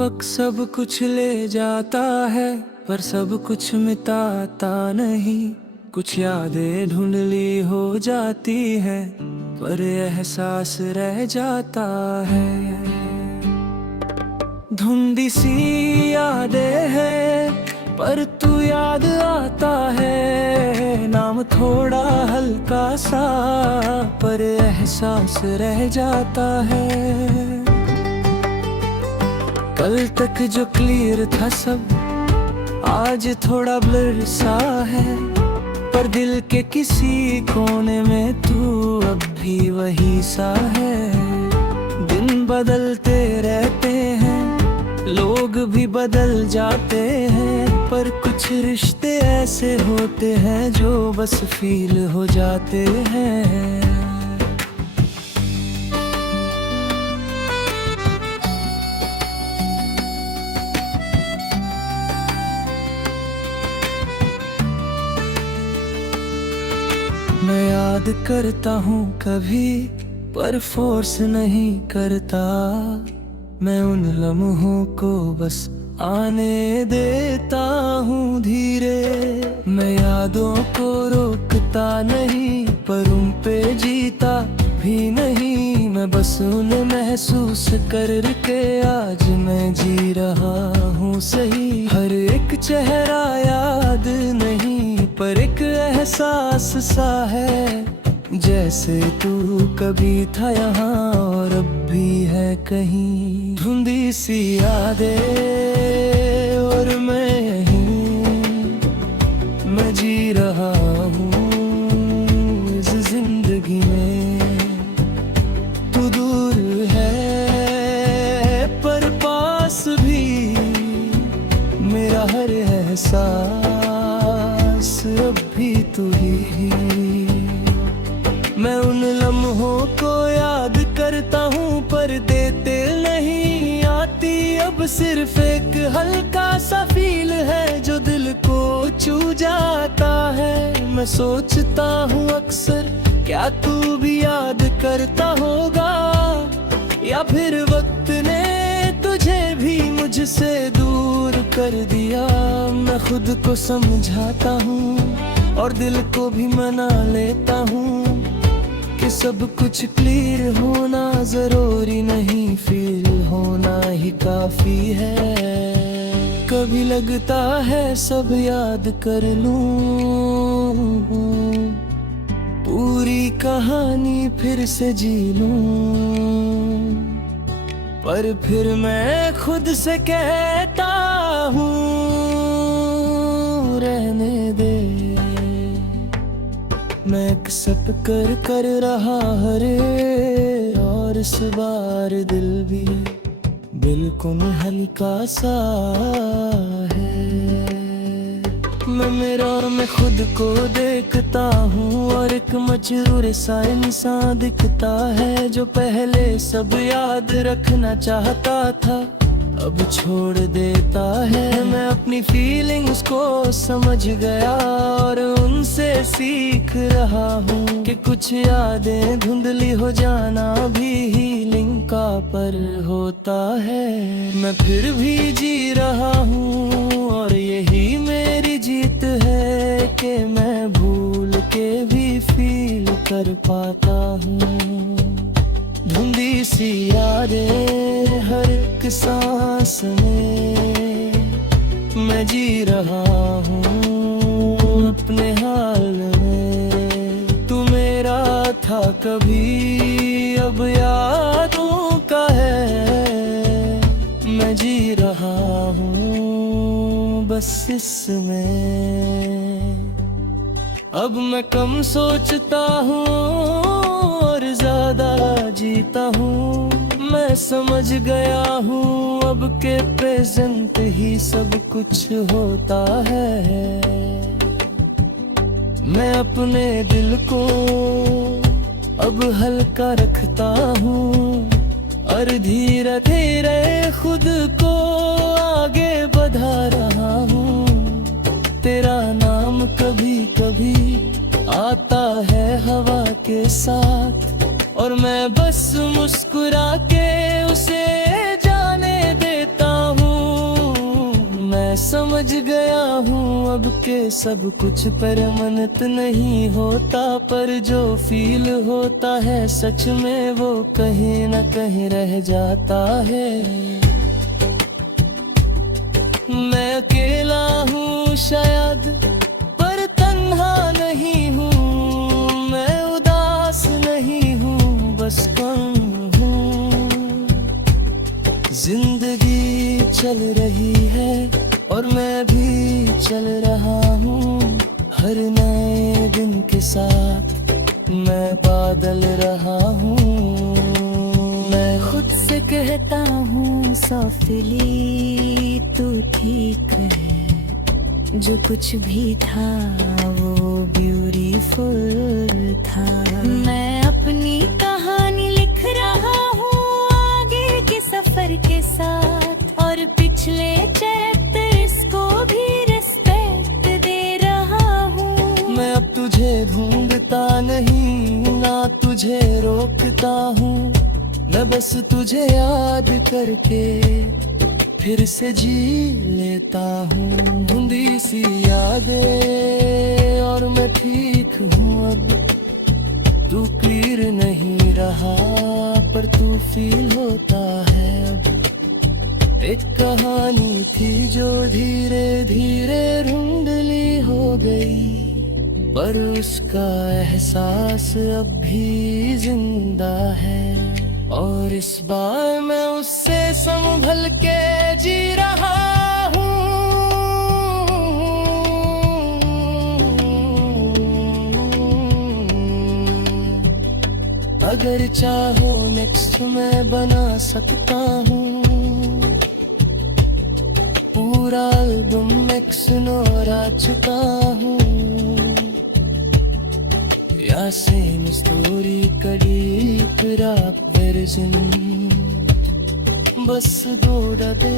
वक्त सब कुछ ले जाता है, पर सब कुछ मिटाता नहीं। कुछ यादें धुंधली हो जाती है, पर एहसास रह जाता है। धुंधली सी यादें हैं, पर तू याद आता है। नाम थोड़ा हल्का सा, पर एहसास रह जाता है। कल तक जो क्लियर था सब, आज थोड़ा ब्लर सा है। पर दिल के किसी कोने में तू अब भी वही सा है। दिन बदलते रहते हैं, लोग भी बदल जाते हैं, पर कुछ रिश्ते ऐसे होते हैं जो बस फील हो जाते हैं। मैं याद करता हूँ कभी, पर फोर्स नहीं करता। मैं उन लम्हों को बस आने देता हूँ धीरे। मैं यादों को रोकता नहीं, पर उन पे जीता भी नहीं। मैं बस उन्हें महसूस करके आज मैं जी रहा हूँ सही। हर एक चेहरा याद नहीं, पर एक एहसास सा है। जैसे तू कभी था यहाँ और अब भी है कहीं। धुंधली सी यादें और मैं यहीं, मैं जी रहा हूँ इस जिंदगी में। तू दूर है पर पास भी, मेरा हर एहसास अब भी तू ही। मैं उन लम्हों को याद करता हूँ, पर देते नहीं आती। अब सिर्फ एक हल्का सा फील है जो दिल को छू जाता है। मैं सोचता हूँ अक्सर, क्या तू भी याद करता होगा, या फिर वक्त ने तुझे भी मुझसे दूर कर दिया। मैं खुद को समझाता हूँ और दिल को भी मना लेता हूँ कि सब कुछ क्लियर होना जरूरी नहीं, फील होना ही काफी है। कभी लगता है सब याद कर लूं, पूरी कहानी फिर से जी लूं, पर फिर मैं खुद से कहता हूँ रहने दे। मैं एक्सेप्ट कर रहा हरे, और इस बार दिल भी बिल्कुल हल्का सा है। मैं मिरर में खुद को देखता हूँ और एक मजरूर सा इंसान दिखता है, जो पहले सब याद रखना चाहता था अब छोड़ देता है। मैं अपनी फीलिंग्स को समझ गया और उनसे सीख रहा हूँ कि कुछ यादें धुंधली हो जाना भी हीलिंग का पर होता है। मैं फिर भी जी रहा हूँ और यही मेरी जीत है कि मैं भूल के भी फील कर पाता हूँ। धुंधली सी यादें हर एक सांस में, मैं जी रहा हूँ अपने हाल में। तू मेरा था कभी, अब यादों का है। मैं जी रहा हूँ बस इसमें। अब मैं कम सोचता हूँ और ज्यादा जीता हूँ। मैं समझ गया हूँ अब के प्रेजेंट ही सब कुछ होता है। मैं अपने दिल को अब हल्का रखता हूँ और धीरे धीरे खुद को आगे बढ़ा रहा हूँ। तेरा नाम कभी कभी आता है हवा के साथ, और मैं बस मुस्कुरा के उसे जाने देता हूँ। मैं समझ गया हूँ अब के सब कुछ परमानेंट नहीं होता, पर जो फील होता है सच में वो कहीं न कहीं रह जाता है। मैं अकेला हूँ शायद, पर तन्हा नहीं हूँ। मैं उदास नहीं हूँ, बस कम हूँ। जिंदगी चल रही है और मैं भी चल रहा हूँ। हर नए दिन के साथ मैं बादल रहा हूँ। मैं खुद से कहता हूँ सॉफ्टली तू ठीक है, जो कुछ भी था वो ब्यूटीफुल था। मैं अपनी कहानी लिख रहा हूँ आगे के सफर के साथ, और पिछले चैप्टर इसको भी रिस्पेक्ट दे रहा हूँ। मैं अब तुझे ढूंढता नहीं, ना तुझे रोकता हूँ। मैं बस तुझे याद करके फिर से जी लेता हूँ। धुंधी सी यादें और मैं ठीक हूँ अब। तू क्लियर नहीं रहा, पर तू फील होता है अब। एक कहानी थी जो धीरे धीरे धुंधली हो गई, पर उसका एहसास अब भी जिंदा है। और इस बार मैं उससे संभल के जी रहा हूँ। अगर चाहो नेक्स्ट मैं बना सकता हूँ पूरा एल्बम एक्सनोरा चुका हूँ, या सेम स्टोरी कड़ी एक रैप वर्जन, बस दो डबे